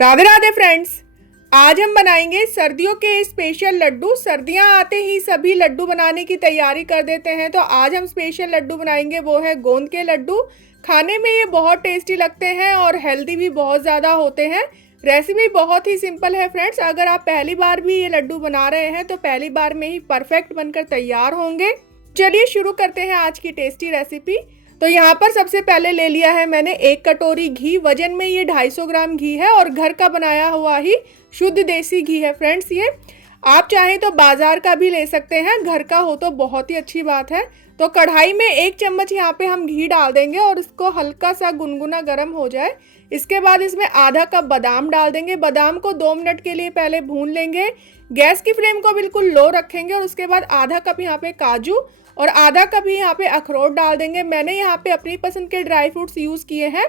Radhe Radhe friends. आज हम बनाएंगे सर्दियों के स्पेशल लड्डू। सर्दियां आते ही सभी लड्डू बनाने की तैयारी कर देते हैं, तो आज हम स्पेशल लड्डू बनाएंगे, वो है गोंद के लड्डू। खाने में ये बहुत टेस्टी लगते हैं और हेल्दी भी बहुत ज़्यादा होते हैं। रेसिपी बहुत ही सिंपल है फ्रेंड्स। अगर आप पहली बार भी ये लड्डू बना रहे हैं तो पहली बार में ही परफेक्ट बनकर तैयार होंगे। चलिए शुरू करते हैं आज की टेस्टी रेसिपी। तो यहाँ पर सबसे पहले ले लिया है मैंने 1 कटोरी घी। वजन में ये 250 ग्राम घी है और घर का बनाया हुआ ही शुद्ध देसी घी है फ्रेंड्स। ये आप चाहें तो बाजार का भी ले सकते हैं, घर का हो तो बहुत ही अच्छी बात है। तो कढ़ाई में 1 चम्मच यहाँ पे हम घी डाल देंगे और इसको हल्का सा गुनगुना गर्म हो जाए। इसके बाद इसमें आधा कप बादाम डाल देंगे। बादाम को 2 मिनट के लिए पहले भून लेंगे। गैस की फ्लेम को बिल्कुल लो रखेंगे और उसके बाद आधा कप यहाँ पे काजू और आधा कप ही यहाँ पे अखरोट डाल देंगे। मैंने यहाँ पे अपनी पसंद के ड्राई फ्रूट्स यूज़ किए हैं।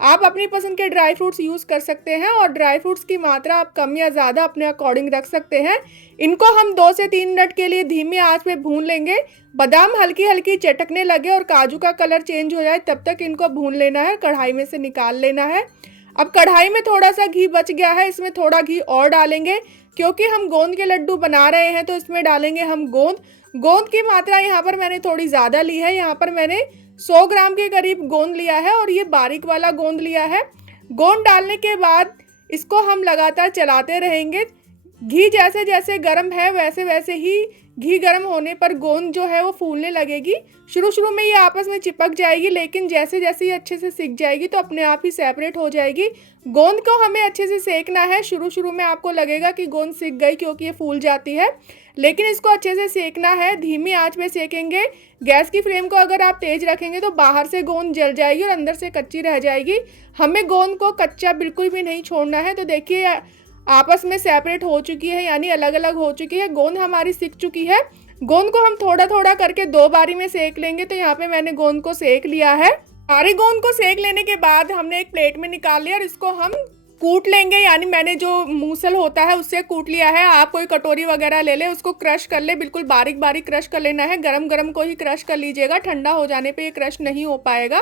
आप अपनी पसंद के ड्राई फ्रूट्स यूज़ कर सकते हैं और ड्राई फ्रूट्स की मात्रा आप कम या ज़्यादा अपने अकॉर्डिंग रख सकते हैं। इनको हम 2 से 3 मिनट के लिए धीमी आंच पे भून लेंगे। बादाम हल्की हल्की चटकने लगे और काजू का कलर चेंज हो जाए तब तक इनको भून लेना है, कढ़ाई में से निकाल लेना है। अब कढ़ाई में थोड़ा सा घी बच गया है, इसमें थोड़ा घी और डालेंगे क्योंकि हम गोंद के लड्डू बना रहे हैं, तो इसमें डालेंगे हम गोंद की मात्रा यहाँ पर मैंने थोड़ी ज़्यादा ली है। यहाँ पर मैंने 100 ग्राम के करीब गोंद लिया है और ये बारीक वाला गोंद लिया है। गोंद डालने के बाद इसको हम लगातार चलाते रहेंगे। घी जैसे जैसे गर्म है वैसे वैसे ही घी गर्म होने पर गोंद जो है वो फूलने लगेगी। शुरू में ये आपस में चिपक जाएगी, लेकिन जैसे जैसे ये अच्छे से सिक जाएगी तो अपने आप ही सेपरेट हो जाएगी। गोंद को हमें अच्छे से सेकना है। शुरू में आपको लगेगा कि गोंद सिक गई क्योंकि ये फूल जाती है, लेकिन इसको अच्छे से सेकना है। धीमी आंच पे सेकेंगे। गैस की फ्लेम को अगर आप तेज रखेंगे तो बाहर से गोंद जल जाएगी और अंदर से कच्ची रह जाएगी। हमें गोंद को कच्चा बिल्कुल भी नहीं छोड़ना है। तो देखिए आपस में सेपरेट हो चुकी है, यानी अलग अलग हो चुकी है। गोंद हमारी सिक चुकी है। गोंद को हम थोड़ा थोड़ा करके 2 बारी में सेक लेंगे। तो यहाँ पे मैंने गोंद को सेक लिया है। सारे गोंद को सेक लेने के बाद हमने एक प्लेट में निकाल लिया और इसको हम कूट लेंगे, यानी मैंने जो मूसल होता है उससे कूट लिया है। आप कोई कटोरी वगैरह ले ले, उसको क्रश कर ले, बिल्कुल बारीक बारीक क्रश कर लेना है। गरम गरम को ही क्रश कर लीजिएगा, ठंडा हो जाने पे ये क्रश नहीं हो पाएगा।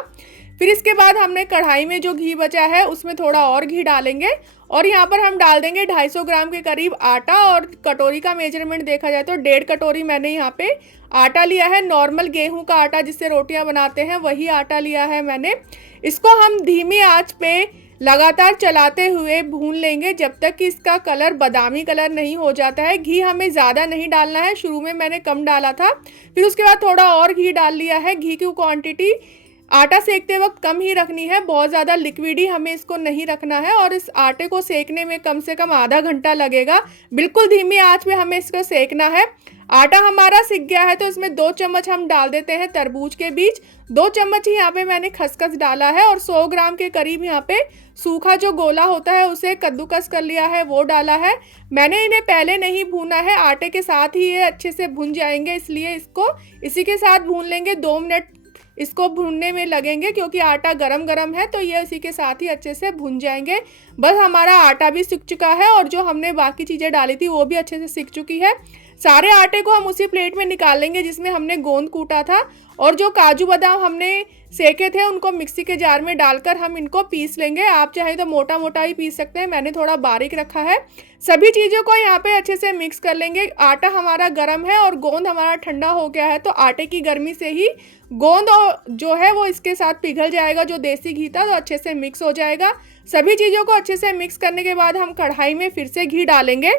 फिर इसके बाद हमने कढ़ाई में जो घी बचा है उसमें थोड़ा और घी डालेंगे और यहाँ पर हम डाल देंगे 250 ग्राम के करीब आटा। और कटोरी का मेजरमेंट देखा जाए तो 1.5 कटोरी मैंने यहाँ पे आटा लिया है। नॉर्मल गेहूं का आटा जिससे रोटियां बनाते हैं वही आटा लिया है मैंने। इसको हम धीमी आंच पे लगातार चलाते हुए भून लेंगे जब तक कि इसका कलर बादामी कलर नहीं हो जाता है। घी हमें ज़्यादा नहीं डालना है, शुरू में मैंने कम डाला था, फिर उसके बाद थोड़ा और घी डाल लिया है। घी की क्वांटिटी आटा सेकते वक्त कम ही रखनी है, बहुत ज़्यादा लिक्विडी हमें इसको नहीं रखना है। और इस आटे को सेकने में कम से कम आधा घंटा लगेगा। बिल्कुल धीमी आंच में हमें इसको सेकना है। आटा हमारा सिक गया है तो इसमें 2 चम्मच हम डाल देते हैं तरबूज के बीज। 2 चम्मच ही यहाँ पे मैंने खसखस डाला है और 100 ग्राम के करीब यहाँ पे सूखा जो गोला होता है उसे कद्दूकस कर लिया है, वो डाला है। मैंने इन्हें पहले नहीं भूना है, आटे के साथ ही ये अच्छे से भुन जाएंगे, इसलिए इसको इसी के साथ भून लेंगे। 2 मिनट इसको भूनने में लगेंगे क्योंकि आटा गरम गरम है, तो ये इसी के साथ ही अच्छे से भुन जाएंगे। बस हमारा आटा भी सिक चुका है और जो हमने बाकी चीज़ें डाली थी वो भी अच्छे से सिक चुकी है। सारे आटे को हम उसी प्लेट में निकाल लेंगे जिसमें हमने गोंद कूटा था और जो काजू बादाम हमने सेके थे उनको मिक्सी के जार में डालकर हम इनको पीस लेंगे। आप चाहे तो मोटा मोटा ही पीस सकते हैं, मैंने थोड़ा बारीक रखा है। सभी चीज़ों को यहाँ पे अच्छे से मिक्स कर लेंगे। आटा हमारा गर्म है और गोंद हमारा ठंडा हो गया है, तो आटे की गर्मी से ही गोंद जो है वो इसके साथ पिघल जाएगा, जो देसी घी था, तो अच्छे से मिक्स हो जाएगा। सभी चीज़ों को अच्छे से मिक्स करने के बाद हम कढ़ाई में फिर से घी डालेंगे।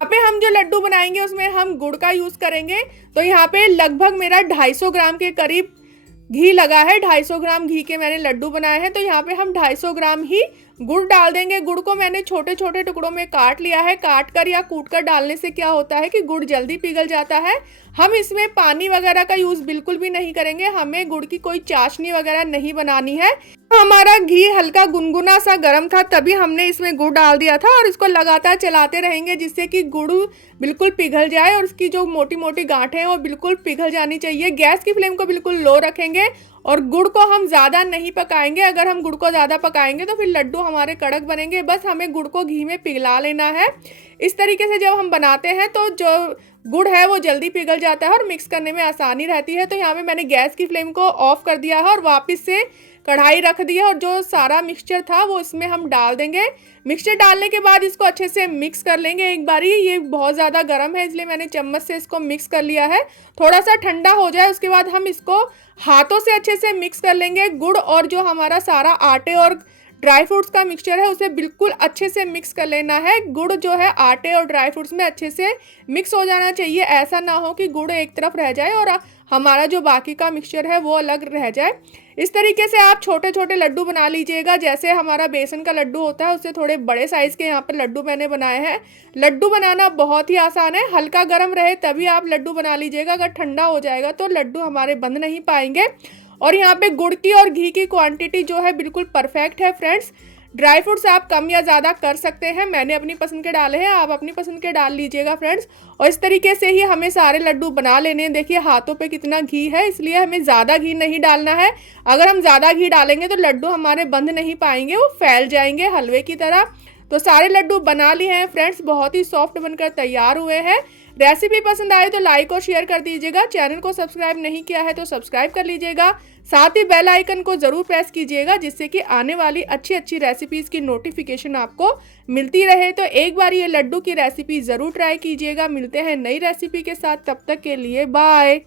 यहाँ पे हम जो लड्डू बनाएंगे उसमें हम गुड़ का यूज़ करेंगे। तो यहाँ पे लगभग मेरा 250 ग्राम के करीब घी लगा है। 250 ग्राम घी के मैंने लड्डू बनाए हैं, तो यहाँ पे हम 250 ग्राम ही गुड़ डाल देंगे। गुड़ को मैंने छोटे छोटे टुकड़ों में काट लिया है। काट कर या कूट कर डालने से क्या होता है कि गुड़ जल्दी पिघल जाता है। हम इसमें पानी वगैरह का यूज़ बिल्कुल भी नहीं करेंगे, हमें गुड़ की कोई चाशनी वगैरह नहीं बनानी है। हमारा घी हल्का गुनगुना सा गर्म था तभी हमने इसमें गुड़ डाल दिया था और इसको लगातार चलाते रहेंगे जिससे कि गुड़ बिल्कुल पिघल जाए और उसकी जो मोटी मोटी गांठें हैं वो बिल्कुल पिघल जानी चाहिए। गैस की फ्लेम को बिल्कुल लो रखेंगे और गुड़ को हम ज़्यादा नहीं पकाएंगे। अगर हम गुड़ को ज़्यादा पकाएंगे तो फिर लड्डू हमारे कड़क बनेंगे। बस हमें गुड़ को घी में पिघला लेना है। इस तरीके से जब हम बनाते हैं तो जो गुड़ है वो जल्दी पिघल जाता है और मिक्स करने में आसानी रहती है। तो यहाँ पे मैंने गैस की फ्लेम को ऑफ कर दिया है और वापस से कढ़ाई रख दी है और जो सारा मिक्सचर था वो इसमें हम डाल देंगे। मिक्सचर डालने के बाद इसको अच्छे से मिक्स कर लेंगे एक बारी। ये बहुत ज़्यादा गर्म है इसलिए मैंने चम्मच से इसको मिक्स कर लिया है। थोड़ा सा ठंडा हो जाए उसके बाद हम इसको हाथों से अच्छे से मिक्स कर लेंगे। गुड़ और जो हमारा सारा आटे और ड्राई फ्रूट्स का मिक्सचर है उसे बिल्कुल अच्छे से मिक्स कर लेना है। गुड़ जो है आटे और ड्राई फ्रूट्स में अच्छे से मिक्स हो जाना चाहिए। ऐसा ना हो कि गुड़ एक तरफ रह जाए और हमारा जो बाकी का मिक्सचर है वो अलग रह जाए। इस तरीके से आप छोटे छोटे लड्डू बना लीजिएगा। जैसे हमारा बेसन का लड्डू होता है उससे थोड़े बड़े साइज़ के यहाँ पर लड्डू मैंने बनाए हैं। लड्डू बनाना बहुत ही आसान है। हल्का गर्म रहे तभी आप लड्डू बना लीजिएगा। अगर ठंडा हो जाएगा तो लड्डू हमारे बन नहीं पाएंगे। और यहाँ पे गुड़ की और घी की क्वांटिटी जो है बिल्कुल परफेक्ट है फ्रेंड्स। ड्राई फ्रूट्स आप कम या ज़्यादा कर सकते हैं। मैंने अपनी पसंद के डाले हैं, आप अपनी पसंद के डाल लीजिएगा फ्रेंड्स। और इस तरीके से ही हमें सारे लड्डू बना लेने हैं। देखिए हाथों पे कितना घी है, इसलिए हमें ज़्यादा घी नहीं डालना है। अगर हम ज़्यादा घी डालेंगे तो लड्डू हमारे बंध नहीं पाएंगे, वो फैल जाएंगे हलवे की तरह। तो सारे लड्डू बना लिए हैं फ्रेंड्स, बहुत ही सॉफ्ट बनकर तैयार हुए हैं। रेसिपी पसंद आए तो लाइक और शेयर कर दीजिएगा। चैनल को सब्सक्राइब नहीं किया है तो सब्सक्राइब कर लीजिएगा। साथ ही बेल आइकन को ज़रूर प्रेस कीजिएगा जिससे कि आने वाली अच्छी अच्छी रेसिपीज़ की नोटिफिकेशन आपको मिलती रहे। तो एक बार ये लड्डू की रेसिपी ज़रूर ट्राई कीजिएगा। मिलते हैं नई रेसिपी के साथ, तब तक के लिए बाय।